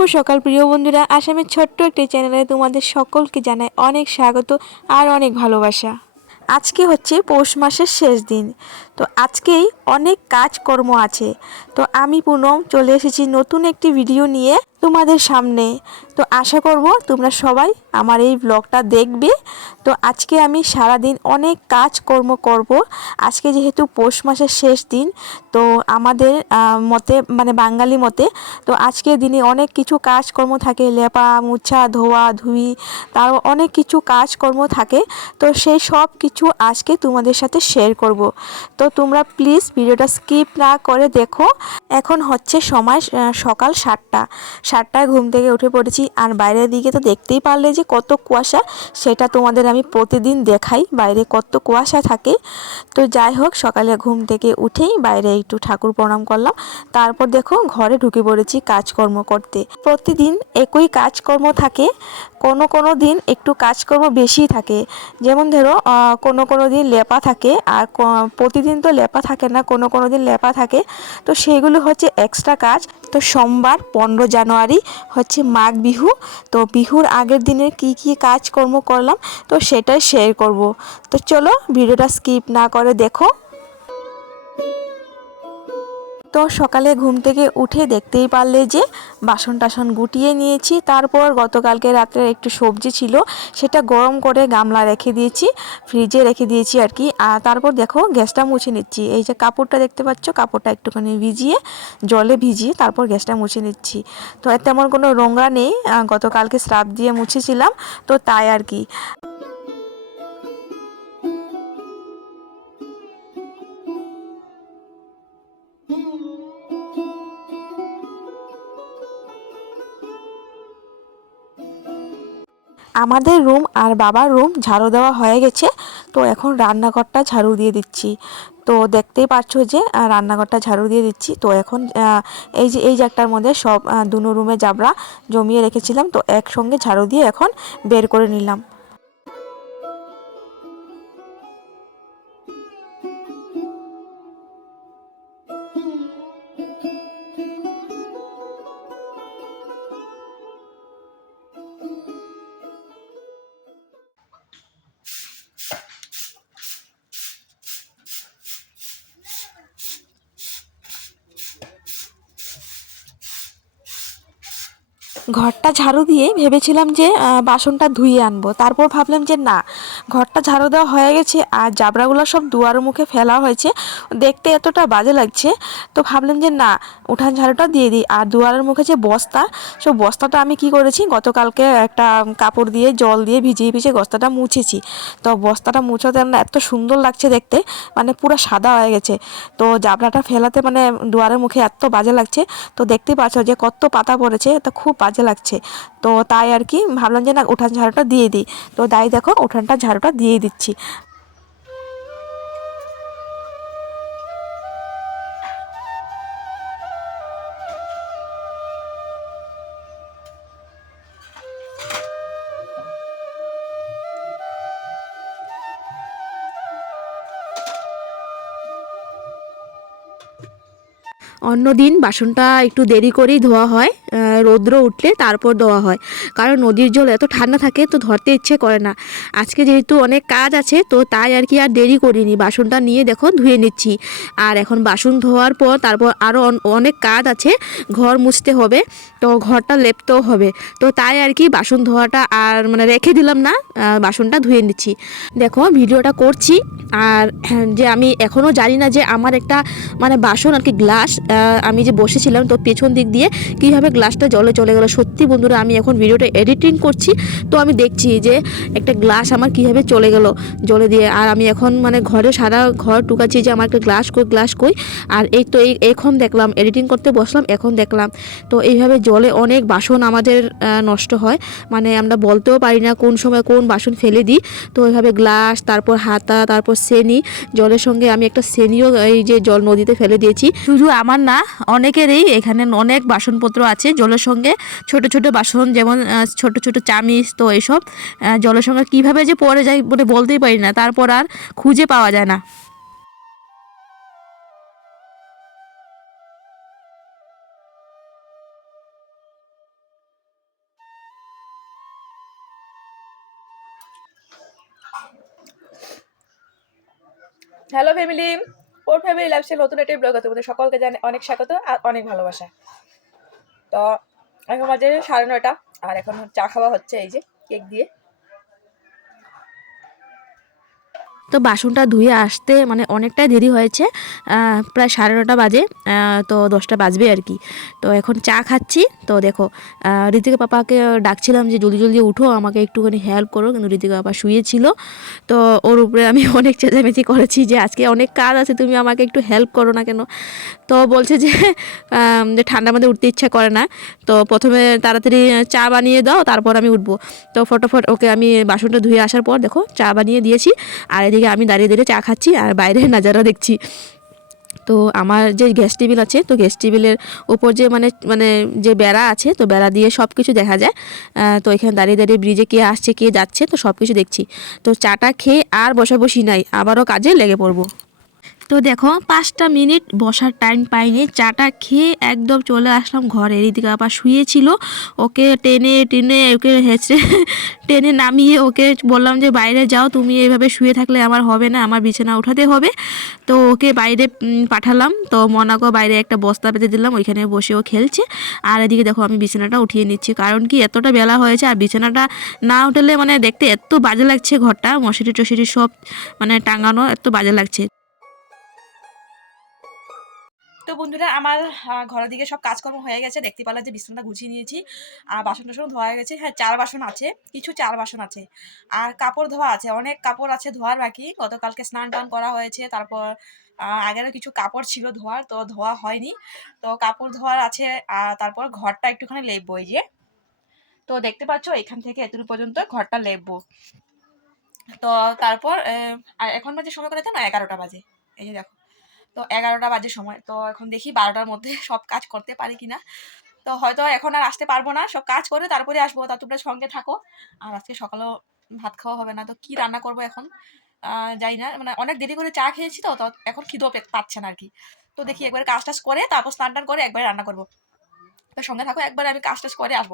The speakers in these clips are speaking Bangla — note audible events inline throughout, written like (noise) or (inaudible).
শুভ সকাল, প্রিয় বন্ধুরা। আসামের ছোট্ট একটি চ্যানেলে তোমাদের সকলকে জানাই অনেক স্বাগত আর অনেক ভালোবাসা। আজকে হচ্ছে পৌষ মাসের শেষ দিন। তো আজকেই অনেক কাজকর্ম আছে। তো আমি, পুনম, চলে এসেছি নতুন একটি ভিডিও নিয়ে। তোমাদের সামনে। তো আশা করব তোমরা সবাই আমার এই ব্লগটা দেখবে। তো আজকে আমি সারাদিন অনেক কাজকর্ম করব। আজকে যেহেতু পৌষ মাসের শেষ দিন, তো আমাদের মতে মানে বাঙালি মতে, তো আজকের দিনে অনেক কিছু কাজকর্ম থাকে। লেপা, মুছা, ধোয়া, ধুই তার অনেক কিছু কাজকর্ম থাকে। তো সেই সব কিছু আজকে তোমাদের সাথে শেয়ার করব। তো তোমরা প্লিজ ভিডিওটা স্কিপ না করে দেখো। এখন হচ্ছে সময় সকাল সাতটা। সাতটায় ঘুম থেকে উঠে পড়েছি। আর বাইরের দিকে তো দেখতেই পারলে যে কত কুয়াশা, সেটা তোমাদের আমি প্রতিদিন দেখাই বাইরে কত কুয়াশা থাকে। তো যাই হোক, সকালে ঘুম থেকে উঠেই বাইরে একটু ঠাকুর প্রণাম করলাম। তারপর দেখো ঘরে ঢুকে পড়েছি কাজকর্ম করতে। প্রতিদিন একই কাজকর্ম থাকে, কোনো কোনো দিন একটু কাজকর্ম বেশি থাকে। যেমন ধরো কোনো কোনো দিন লেপা থাকে, আর প্রতিদিন তো লেপা থাকে না, কোনো কোনো দিন লেপা থাকে। তো সেগুলো হচ্ছে এক্সট্রা কাজ। তো সোমবার, পনেরো জানুয়ারি হচ্ছে মাঘ বিহু। তো বিহুর আগের দিনের কি কি কাজকর্ম করলাম, তো সেটাই শেয়ার করব। তো চলো, ভিডিওটা স্কিপ না করে দেখো। তো সকালে ঘুম থেকে উঠে দেখতেই পারলে যে বাসন টাসন গুটিয়ে নিয়েছি। তারপর গতকালকে রাত্রে একটু সবজি ছিল, সেটা গরম করে গামলা রেখে দিয়েছি, ফ্রিজে রেখে দিয়েছি আর কি। আর তারপর দেখো গ্যাসটা মুছে নিচ্ছি। এই যে কাপড়টা দেখতে পাচ্ছ, কাপড়টা একটুখানি ভিজিয়ে, জলে ভিজিয়ে তারপর গ্যাসটা মুছে নিচ্ছি। তো তেমন কোনো নোংরা নেই গতকালকে স্রাব দিয়ে মুছেছিলাম, তো তাই আর কি। আমাদের রুম আর বাবার রুম ঝাড়ু দেওয়া হয়ে গেছে। তো এখন রান্নাঘরটা ঝাড়ু দিয়ে দিচ্ছি। তো দেখতেই পাচ্ছ যে রান্নাঘরটা ঝাড়ু দিয়ে দিচ্ছি। তো এখন এই যে, এই জায়গাটার মধ্যে সব দুনো রুমে জাবরা জমিয়ে রেখেছিলাম। তো একসঙ্গে ঝাড়ু দিয়ে এখন বের করে নিলাম। ঘরটা ঝাড়ু দিয়ে ভেবেছিলাম যে বাসনটা ধুয়ে আনব। তারপর ভাবলাম যে, না, ঘরটা ঝাড়ু দেওয়া হয়ে গেছে আর জাবরাগুলো সব দুয়ার মুখে ফেলা হয়েছে। দেখতে এতটা বাজে লাগছে। তো ভাবলাম যে না, উঠান ঝাড়ুটা দিয়ে দিই। আর দুয়ারের মুখে যে বস্তা সব বস্তাটা আমি কি করেছি? গতকালকে একটা কাপড় দিয়ে, জল দিয়ে ভিজিয়ে ভিজিয়ে বস্তাটা মুছেছি। তো বস্তাটা মুছাতে না এত সুন্দর লাগছে দেখতে মানে পুরো সাদা হয়ে গেছে। তো জাবড়াটা ফেলাতে মানে দুয়ারের মুখে এত বাজে লাগছে। তো দেখতে পাচ্ছ যে কত পাতা পড়েছে, তো খুব বাজে লাগছে। তো তাই আর কি ভাবলাম যে না, উঠান ঝাড়ুটা দিয়ে দিই। তো তাই দেখো, উঠানটা ঝাড়ুটা দিয়ে দিচ্ছি। অন্যদিন বাসনটা একটু দেরি করেই ধোয়া হয় রৌদ্র উঠলে তারপর ধোয়া হয়। কারণ নদীর জল এত ঠান্ডা থাকে তো ধরতে ইচ্ছে করে না। আজকে যেহেতু অনেক কাজ আছে, তো তাই আর কি আর দেরি করিনি। বাসনটা নিয়ে দেখো ধুয়ে নিচ্ছি। আর এখন বাসন ধোয়ার পর তারপর আরও অনেক কাজ আছে, ঘর মুছতে হবে, তো ঘরটা লেপতেও হবে। তো তাই আর কি বাসন ধোয়াটা আর মানে রেখে দিলাম না বাসনটা ধুয়ে নিচ্ছি। দেখো ভিডিওটা করছি, আর যে আমি এখনও জানি না যে আমার একটা মানে বাসন আর কি গ্লাস আমি যে বসেছিলাম, তো পেছন দিক দিয়ে কীভাবে গ্লাসটা জলে চলে গেলো। সত্যি বন্ধুরা, আমি এখন ভিডিওটা এডিটিং করছি, তো আমি দেখছি যে একটা গ্লাস আমার কীভাবে চলে গেল জলে দিয়ে। আর আমি এখন মানে ঘরে সারা ঘর টুকাচ্ছি যে আমার একটা গ্লাস কই গ্লাস কই। আর এই তো এই এখন দেখলাম, এডিটিং করতে বসলাম, এখন দেখলাম। তো এইভাবে জলে অনেক বাসন আমাদের নষ্ট হয়। মানে আমরা বলতেও পারি না কোন সময় কোন বাসন ফেলে দিই। তো এইভাবে গ্লাস, তারপর হাতা, তারপর সেনি, জলের সঙ্গে আমি একটা সেনিও এই যে জল নদীতে ফেলে দিয়েছি। শুধু আমার না, অনেকেরই এখানে অনেক বাসনপত্র আছে জলের সঙ্গে। ছোট ছোট বাসন যেমন ছোট ছোট চামিচ তো এইসব জলের সঙ্গে কীভাবে যে পরে যায় বলে বলতেই পারি না, তারপর আর খুঁজে পাওয়া যায় না। Hello family our family lifestyle নতুন একটি ব্লগ আছে, তোমাদের সকলকে জানে অনেক স্বাগত আর অনেক ভালোবাসা। তো এখন বাজে সাড়ে নয়টা, আর এখন চা খাওয়া হচ্ছে, এই যে কেক দিয়ে। তো বাসনটা ধুয়ে আসতে মানে অনেকটাই দেরি হয়েছে প্রায় সাড়ে নটা বাজে তো দশটা বাজবে আর কি। তো এখন চা খাচ্ছি, তো দেখো ঋতিকা পাপাকে ডাকছিলাম যে জলদি জলদি উঠো, আমাকে একটুখানি হেল্প করো, কিন্তু ঋতিকা পাপা শুয়েছিল। তো ওর উপরে আমি (laughs) অনেক চেঁচামেচি করেছি যে আজকে অনেক কাজ আছে, তুমি আমাকে একটু হেল্প করো না কেন? তো বলছে যে যে ঠান্ডার মধ্যে উঠতে ইচ্ছা করে না। তো প্রথমে তাড়াতাড়ি চা বানিয়ে দাও, তারপর আমি উঠবো। তো ফটোফট ওকে আমি বাসনটা ধুয়ে আসার পর দেখো, চা বানিয়ে দিয়েছি। আর এদিকে আমি দাঁড়িয়ে দাঁড়িয়ে চা খাচ্ছি আর বাইরের (laughs) নাজারা দেখছি। তো আমার যে গ্যাস টেবিল আছে, তো গ্যাস টেবিলের ওপর যে মানে মানে যে বেড়া আছে, তো বেড়া দিয়ে সব কিছু দেখা যায়। তো এখানে দাঁড়িয়ে দাঁড়িয়ে ব্রিজে কে আসছে, কে যাচ্ছে, তো সব কিছু দেখছি। তো চাটা খেয়ে আর বসে বসি নাই, আবারও কাজে লেগে পড়ব। তো দেখো, পাঁচটা মিনিট বসার টাইম পাইনি। চাটা খেয়ে একদম চলে আসলাম ঘরে। এদিকে আবার শুয়েছিল। ওকে টেনে টেনে ওকে হেঁচড়ে (laughs) টেনে নামিয়ে ওকে বললাম যে, বাইরে যাও, তুমি এইভাবে শুয়ে থাকলে আমার হবে না, আমার বিছানা উঠাতে হবে। তো ওকে বাইরে পাঠালাম। তো মনাকে বাইরে একটা বস্তা পেতে দিলাম, ওইখানে বসে ও খেলছে। আর এদিকে দেখো, আমি বিছানাটা উঠিয়ে নিচ্ছি। কারণ কি, এতটা বেলা হয়েছে আর বিছানাটা না উঠলে মানে দেখতে এত বাজে লাগছে ঘরটা। মশারি টশারি সব মানে টাঙানো এত বাজে লাগছে। তো বন্ধুরা আমার ঘরের দিকে সব কাজকর্ম হয়ে গেছে। দেখতে পারলাম যে বিছানাটা গুছিয়ে নিয়েছি। আর বাসন টাসন ধোয়া গেছে। হ্যাঁ চার বাসন আছে, কিছু চার বাসন আছে। আর কাপড় ধোয়া আছে, অনেক কাপড় আছে ধোয়ার বাকি। গতকালকে স্নান টান করা হয়েছে, তারপর আগেরও কিছু কাপড় ছিল ধোয়ার, তো ধোয়া হয়নি। তো কাপড় ধোয়ার আছে তারপর ঘরটা একটুখানি লেপবো এই যে। তো দেখতে পাচ্ছ, এখান থেকে এতটুকু পর্যন্ত ঘরটা লেপবো। তো তারপর এখন বাজে সময় করে না এগারোটা বাজে। এই যে দেখো। তো এগারোটা বাজে সময়। তো এখন দেখি বারোটার মধ্যে (laughs) সব কাজ করতে পারি কিনা। তো হয়তো এখন আর আসতে পারব না। সব কাজ করে তারপরে আসব। তা তোমরা সঙ্গে থাকো। আর আজকে সকালেও ভাত খাওয়া হবে না। তো কি রান্না করব এখন? জানি না। মানে অনেক দেরি করে চা খেয়েছি তো। এখন খিদেও পাচ্ছে না আর কি তো দেখি একবার কাজ টাজ করে তারপর স্নান টান করে একবার রান্না করব। তো সঙ্গে থাকো। একবার আমি কাজ টাজ করে আসব।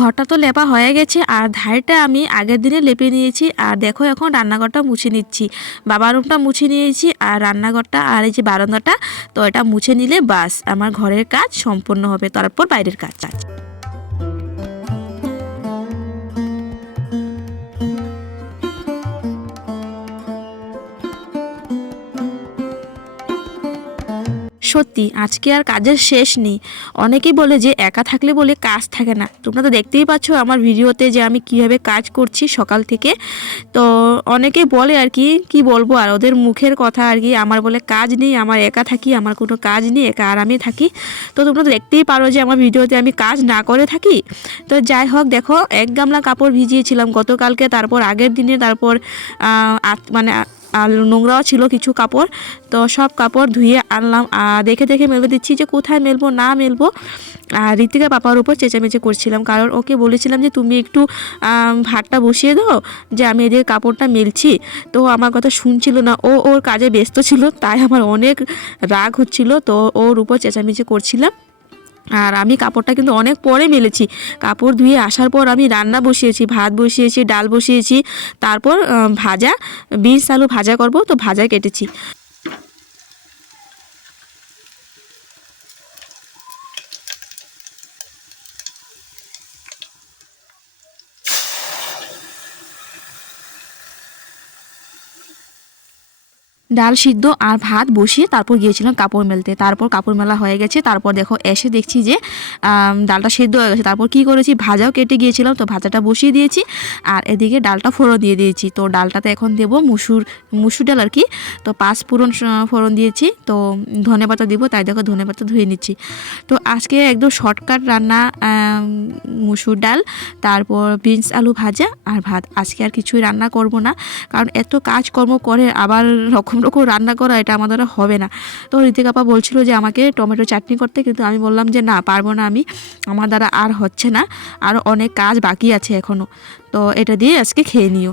ঘরটা তো লেপা হয়ে গেছে, আর ধারটা আমি আগের দিনে লেপে নিয়েছি, আর দেখো এখন রান্নাঘরটা মুছে নিচ্ছি। বাবার রুমটা মুছে নিয়েছি, আর রান্নাঘরটা, আর এই যে বারান্দাটা, তো এটা মুছে নিলে বাস, আমার ঘরের কাজ সম্পূর্ণ হবে। তারপর বাইরের কাজ আছে সত্যি, আজকে আর কাজের শেষ নেই। অনেকেই বলে যে একা থাকলে বলে কাজ থাকে না। তোমরা তো দেখতেই পাচ্ছ আমার ভিডিওতে যে আমি কীভাবে কাজ করছি সকাল থেকে। তো অনেকেই বলে আর কি কি বলব আর ওদের মুখের কথা আর কি, আমার বলে কাজ নেই, আমার একা থাকি, আমার কোনো কাজ নেই, একা আরামে থাকি। তো তোমরা তো দেখতেই পারো যে আমার ভিডিওতে আমি কাজ না করে থাকি। তো যাই হোক, দেখো, এক গামলা কাপড় ভিজিয়েছিলাম গতকালকে, তারপর আগের দিনে, তারপর মানে আর নোংরাও ছিল কিছু কাপড়। তো সব কাপড় ধুয়ে আনলাম। আর দেখে দেখে মেলে দিচ্ছি যে কোথায় মেলবো, না মেলবো। আর ঋতিকা পাপার উপর চেঁচামেচি করছিলাম। কারণ ওকে বলেছিলাম যে, তুমি একটু ভাতটা বসিয়ে দাও যে আমি এদের কাপড়টা মেলছি। তো আমার কথা শুনছিল না। ও ওর কাজে ব্যস্ত ছিল, তাই আমার অনেক রাগ হচ্ছিল। তো ওর উপর চেঁচামেচি করছিলাম। আর আমি কাপড়টা কিন্তু অনেক পরে মেলেছি। কাপড় ধুয়ে আসার পর আমি রান্না বসিয়েছি, ভাত বসিয়েছি, ডাল বসিয়েছি, তারপর ভাজা, বিনস আলু ভাজা করব, তো ভাজা কেটেছি। ডাল সিদ্ধ আর ভাত বসিয়ে তারপর গিয়েছিলাম কাপড় মেলতে। তারপর কাপড় মেলা হয়ে গেছে, তারপর দেখো এসে দেখছি যে ডালটা সিদ্ধ হয়ে গেছে। তারপর কি করেছি? ভাজাও কেটে গিয়েছিলাম, তো ভাজাটা বসিয়ে দিয়েছি আর এদিকে ডালটা ফোড়ন দিয়ে দিয়েছি। তো ডালটাতে এখন দেবো মুসুর মুসুর ডাল আর কি। তো পাঁচ ফোড়ন ফোড়ন দিয়েছি, তো ধনে পাতা দিব, তাই দেখো ধনে পাতা ধুয়ে নিচ্ছি। তো আজকে একদম শর্টকাট রান্না মুসুর ডাল, তারপর বিনস আলু ভাজা আর ভাত। আজকে আর কিছুই রান্না করব না, কারণ এত কাজকর্ম করে আবার রকম রকম রান্না করা এটা আমাদের হবে না। তো ঋতিক আপা বলছিল যে আমাকে টমেটো চাটনি করতে, কিন্তু আমি বললাম যে না, পারব না আমি। আমার দ্বারা আর হচ্ছে না। আর অনেক কাজ বাকি আছে এখনও তো এটা দিয়ে আজকে খেয়ে নিও।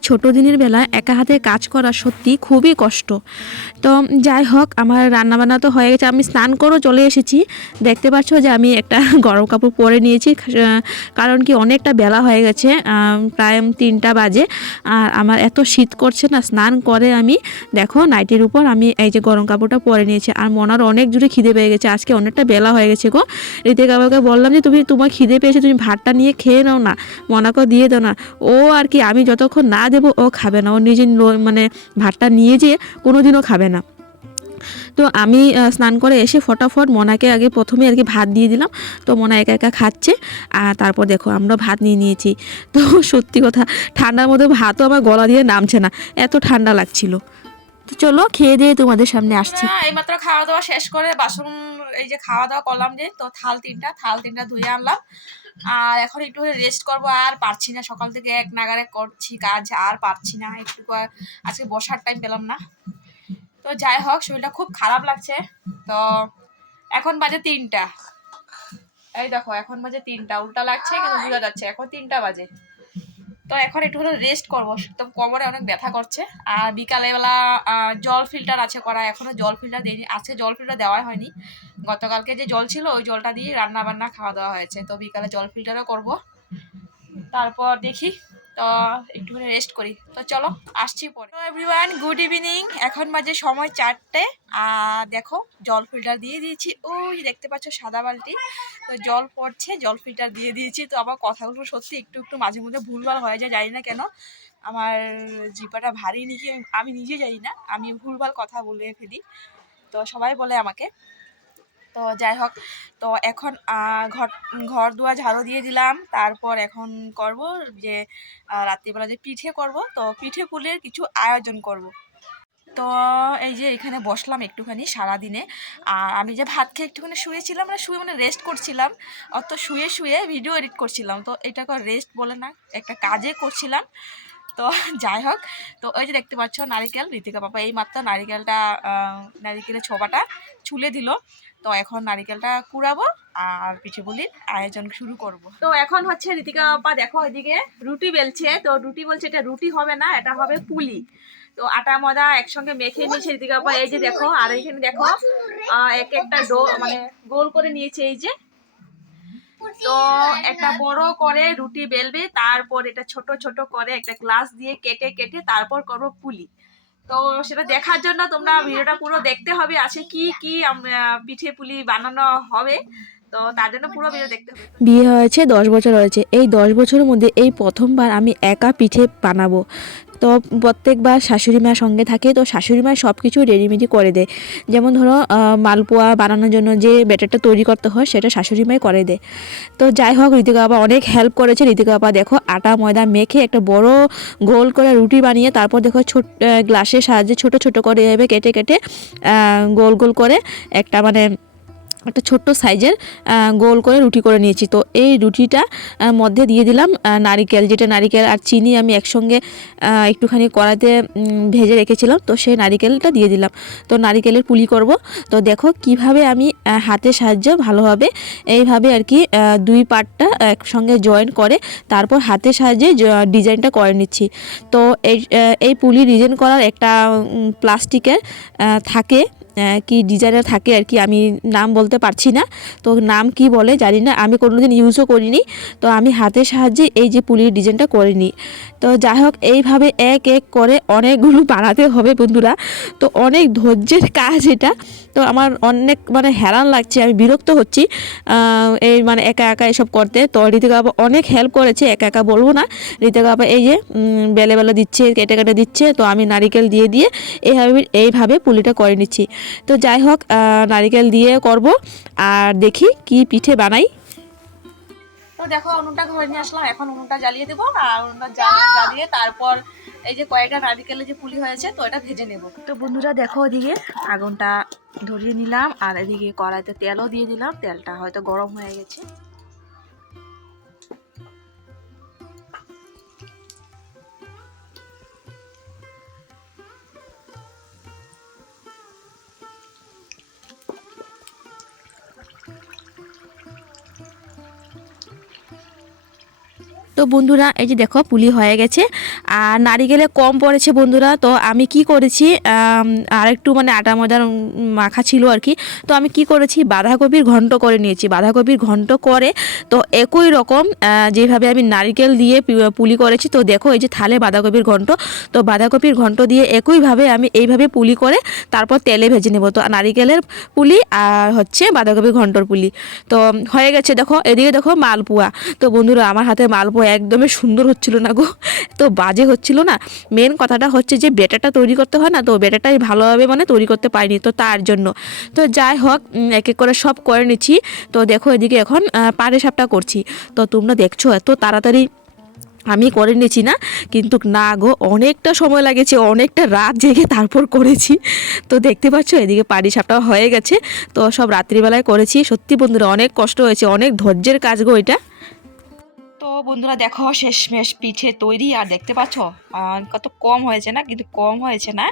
ছোট দিনের বেলা একা হাতে কাজ করা সত্যি খুবই কষ্ট। তো যাই হোক, আমার রান্নাবান্না তো হয়ে গেছে। আমি স্নান করেও চলে এসেছি। দেখতে পাচ্ছ যে আমি একটা (laughs) গরম কাপড় পরে নিয়েছি। কারণ কি অনেকটা বেলা হয়ে গেছে প্রায় তিনটা বাজে। আর আমার এত শীত করছে না, স্নান করে আমি। দেখো, নাইটির উপর আমি এই যে গরম কাপড়টা পরে নিয়েছি। আর মনার অনেক জুড়ে খিদে পেয়ে গেছে। আজকে অনেকটা বেলা হয়ে গেছে গো। ঋতিক বাবাকে বললাম যে, তুমি, তোমার খিদে পেয়েছে, তুমি ভাতটা নিয়ে খেয়ে নাও না। মনাকে দিয়ে দাও না। ও আর কি, আমি যতক্ষণ না দেবো ও খাবে না। ও নিজে মানে ভাতটা নিয়ে যেয়ে কোনো দিনও খাবে না। তো আমি স্নান করে এসে ফটাফট মোনাকে আগে প্রথমে আর কি ভাত দিয়ে দিলাম। তো মোনা একা একা খাচ্ছে। আর তারপর দেখো, আমরা ভাত নিয়ে নিয়েছি। তো সত্যি কথা, ঠান্ডার মধ্যে ভাতও আমার গলা দিয়ে নামছে না। এত ঠান্ডা লাগছিল। তো চলো, খেয়ে দিয়ে তোমাদের সামনে আসছি। এইমাত্র খাওয়া দাওয়া শেষ করে বাসন, এই যে খাওয়া দাওয়া করলাম যে, তো থাল তিনটা থাল তিনটা ধুয়ে আনলাম। আর এখন একটু রেস্ট করব, আর পারছি না, সকাল থেকে এক নাগারে করছি কাজ, আর পারছি না, একটু আজকে বসার টাইম পেলাম না। তো যাই হোক, শরীরটা খুব খারাপ লাগছে, তো এখন বাজে তিনটা। এই দেখো, এখন বাজে তিনটা, উল্টা লাগছে কিন্তু বোঝা যাচ্ছে, এখন তিনটা বাজে। তো এখন একটু হলে রেস্ট করব। তো কোমরে অনেক ব্যথা করছে। আর বিকালবেলা জল ফিল্টার আছে করা। এখনও জল ফিল্টার দিইনি আজকে জল ফিল্টার দেওয়া হয়নি। গতকালকে যে জল ছিল, ওই জলটা দিয়ে রান্না বান্না খাওয়া দাওয়া হয়েছে। তো বিকালে জল ফিল্টারও করব। তারপর দেখি তো একটু রেস্ট করি। তো চলো, আসছি পরে। তো এভরিওয়ান গুড ইভিনিং এখন বাজে সময় চারটে। আর দেখো, জল ফিল্টার দিয়ে দিয়েছি। ওই দেখতে পাচ্ছ সাদা বালতি। তো জল পড়ছে, জল ফিল্টার দিয়ে দিয়েছি। তো আমার কথাগুলো সত্যি একটু একটু মাঝে মধ্যে ভুলভাল হয়ে যায়, জানি না কেন। আমার জিপাটা ভারী নাকি, আমি নিজে জানি না। আমি ভুলভাল কথা বলে ফেলি। তো সবাই বলে আমাকে। তো যাই হোক, তো এখন ঘর ঘর দুয়ার ঝাড়ু দিয়ে দিলাম। তারপর এখন করব যে রাত্রিবেলা যে পিঠে করব, তো পিঠে পুলের কিছু আয়োজন করব। তো এই যে এখানে বসলাম একটুখানি সারাদিনে। আর আমি যে ভাত খেয়ে একটুখানি শুয়েছিলাম মানে শুয়ে মানে রেস্ট করছিলাম, অত শুয়ে শুয়ে ভিডিও এডিট করছিলাম। তো এটাকে রেস্ট বলে না, একটা কাজে করছিলাম। তো যাই হোক, তো ওই যে দেখতে পাচ্ছ নারিকেল, ঋতিকা পাপা এই মাত্র নারিকেলটা নারিকেলের ছোবাটা ছুলে দিল। তো এখন নারিকেলটা কুড়াবো আর পিছু পুলির আয়োজন শুরু করব। তো এখন হচ্ছে ঋতিকা বাবা দেখো এদিকে রুটি বেলছে। তো রুটি বলছে এটা রুটি হবে না, এটা হবে পুলি। তো আটা, ময়দা একসঙ্গে মেখে নিয়েছে ঋতিকা বাবা এই যে দেখো, আর এখানে দেখো এক একটা ডো মানে গোল করে নিয়েছে এই যে তো একটা বড় করে রুটি বেলবে তারপর এটা ছোট ছোট করে একটা গ্লাস দিয়ে কেটে কেটে তারপর করব পুলি। তো সেটা দেখার জন্য তোমরা ভিডিওটা পুরো দেখতে হবে আছে কি কি পিঠে পুলি বানানো হবে। তো তার জন্য বিয়ে হয়েছে, দশ বছর হয়েছে। এই দশ বছরের মধ্যে এই প্রথমবার আমি একা পিঠে বানাবো। তো প্রত্যেকবার শাশুড়ি মা সঙ্গে থাকে, তো শাশুড়ি মা সব কিছু রেডিমেডি করে দেয়। যেমন ধরো মালপোয়া বানানোর জন্য যে ব্যাটারটা তৈরি করতে হয়, সেটা শাশুড়ি মাই করে দেয়। তো যাই হোক ঋতিকা বাবা অনেক হেল্প করেছে। ঋতিকা বাবা দেখো, আটা, ময়দা মেখে একটা বড় গোল করে রুটি বানিয়ে, তারপর দেখো, ছোট গ্লাসের সাহায্যে ছোট ছোট করে এভাবে কেটে কেটে গোল গোল করে একটা মানে একটা ছোট্ট সাইজের গোল করে রুটি করে নিয়েছি। তো এই রুটিটা মধ্যে দিয়ে দিলাম নারিকেল, যেটা নারিকেল আর চিনি আমি একসঙ্গে একটুখানি কড়াতে ভেজে রেখেছিলাম। তো সেই নারিকেলটা দিয়ে দিলাম। তো নারিকেলের পুলি করব। তো দেখো কীভাবে আমি হাতের সাহায্যে ভালোভাবে এইভাবে আর কি দুই পার্টটা একসঙ্গে জয়েন করে তারপর হাতের সাহায্যে ডিজাইনটা করে নিচ্ছি। তো এই এই পুলি ডিজাইন করার একটা প্লাস্টিকের থাকে। কি ডিজাইনার থাকে আর কি, আমি নাম বলতে পারছি না। তো নাম কি বলে জানি না, আমি কোনোদিন ইউজও করিনি। তো আমি হাতের সাহায্যে এই যে পুলির ডিজাইনটা করে নিই। তো যাই হোক, এইভাবে এক এক করে অনেকগুলো বানাতে হবে বন্ধুরা। তো অনেক ধৈর্যের কাজ এটা। তো আমার অনেক মানে হেরান লাগছে, আমি বিরক্ত হচ্ছি এই মানে একা একা এসব করতে। তো ঋতিকা বাবা অনেক হেল্প করেছে, একা একা বলব না। ঋতিকা বাবা এই যে বেলে বেলে দিচ্ছে, কেটে কেটে দিচ্ছে, তো আমি নারিকেল দিয়ে দিয়ে এইভাবে এইভাবে পুলিটা করে নিচ্ছি। তো যাই হোক নারিকেল দিয়ে করব, আর দেখি কি পিঠে বানাই। তো দেখো উনুনটা ঘরে নিয়ে আসলাম, এখন উনুনটা জ্বালিয়ে দেবো, আর উনুনটা জ্বালিয়ে তারপর এই যে কয়েকটা নারিকেলের যে পুলি হয়েছে, তো এটা ভেজে নেব। তো বন্ধুরা দেখো ওদিকে আগুনটা ধরিয়ে নিলাম, আর এদিকে কড়াইতে তেলও দিয়ে দিলাম, তেলটা হয়তো গরম হয়ে গেছে। তো বন্ধুরা, এই যে দেখো, পুলি হয়ে গেছে। আর নারিকেলে কম পড়েছে বন্ধুরা, তো আমি কি করেছি আর একটু মানে আটা ময়দার মাখা ছিল আর কি। তো আমি কি করেছি, বাঁধাকপির ঘন্ট করে নিয়েছি। বাঁধাকপির ঘন্ট করে, তো একই রকম যেভাবে আমি নারিকেল দিয়ে পুলি করেছি, তো দেখো, এই যে থালে বাঁধাকপির ঘন্ট। তো বাঁধাকপির ঘন্ট দিয়ে একইভাবে আমি এইভাবে পুলি করে তারপর তেলে ভেজে নেব। তো নারিকেলের পুলি আর হচ্ছে বাঁধাকপির ঘন্টর পুলি। তো হয়ে গেছে দেখো, এদিকে দেখো মালপোয়া। তো বন্ধুরা, আমার হাতে মালপোয়া একদমই সুন্দর হচ্ছিল না গো। তো বাজে হচ্ছিল না। মেন কথাটা হচ্ছে যে বেটাটা তৈরি করতে হয় না, তো বেটাটাই ভালোভাবে মানে তৈরি করতে পারিনি তো তার জন্য। তো যাই হোক এক এক করে সব করে নিচ্ছি। তো দেখো এদিকে এখন পাড়ে সাপটা করছি। তো তোমরা দেখছ এত তাড়াতাড়ি আমি করে নিয়েছি না, কিন্তু না গো, অনেকটা সময় লাগেছে, অনেকটা রাত জেগে তারপর করেছি। তো দেখতে পাচ্ছ এদিকে পাড়ি সাপটা হয়ে গেছে। তো সব রাত্রিবেলায় করেছি। সত্যি বন্ধুরা, অনেক কষ্ট হয়েছে, অনেক ধৈর্যের কাজ গো এটা। তো বন্ধুরা দেখো, শেষমেশ পিঠে তৈরি, আর দেখতে পাচ্ছ? কত কম হয়েছে না? কিন্তু কম হয়েছে না।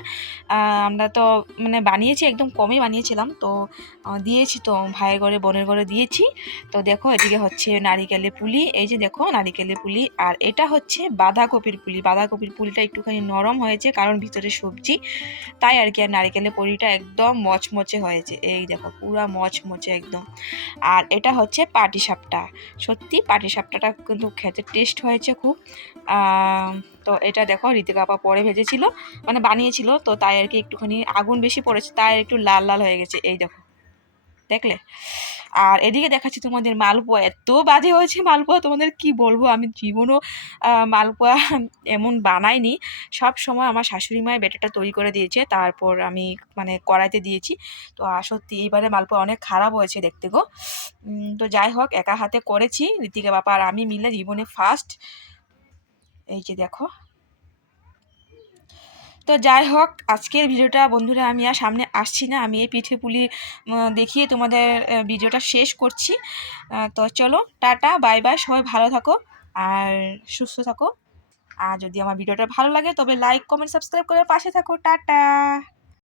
আমরা তো মানে বানিয়েছি, একদম কমই বানিয়েছিলাম। তো দিয়েছি তো, ভাইয়ের ঘরে, বোনের ঘরে দিয়েছি। তো দেখো, এদিকে হচ্ছে নারিকেলের পুলি। এই যে দেখো, নারিকেলের পুলি। আর এটা হচ্ছে বাঁধাকপির পুলি। বাঁধাকপির পুলিটা একটুখানি নরম হয়েছে, কারণ ভিতরে সবজি। তাই আর কি, আর নারিকেলের পুলিটা একদম মচমচে হয়েছে। এই দেখো, পুরা মচমচে একদম। আর এটা হচ্ছে পাটি সাপটা সত্যি পাটি সাপটাটা কিন্তু খেতে টেস্ট হয়েছে খুব। তো এটা দেখো, ঋতিকা আপা পরে ভেজেছিল মানে বানিয়েছিল, তো তাই আর কি একটুখানি আগুন বেশি পড়েছে, তাই একটু লাল লাল হয়ে গেছে, এই দেখো। দেখলে? আর এদিকে দেখাচ্ছি তোমাদের মালপোয়া। এত বাজে হয়েছে মালপোয়া, তোমাদের কি বলব? আমি জীবনও মালপোয়া এমন বানাইনি। সব সময় আমার শাশুড়ি মায়ের বেটাটা তৈরি করে দিয়েছে, তারপর আমি মানে কড়াইতে দিয়েছি। তো সত্যি এইবারে মালপোয়া অনেক খারাপ হয়েছে দেখতে গো। তো যাই হোক, একা হাতে করেছি। ঋতিকা বাবা আর আমি মিলে জীবনে ফার্স্ট এই যে দেখো তো যাই হোক, আজকের ভিডিওটা বন্ধুরা আমি আর সামনে আসছি না। আমি এই পিঠে পুলি দেখিয়ে তোমাদের ভিডিওটা শেষ করছি। তো চলো, টাটা, বাই বাই, সবাই ভালো থাকো আর সুস্থ থাকো। আর যদি আমার ভিডিওটা ভালো লাগে তবে লাইক কমেন্ট সাবস্ক্রাইব করে পাশে থাকো। টাটা!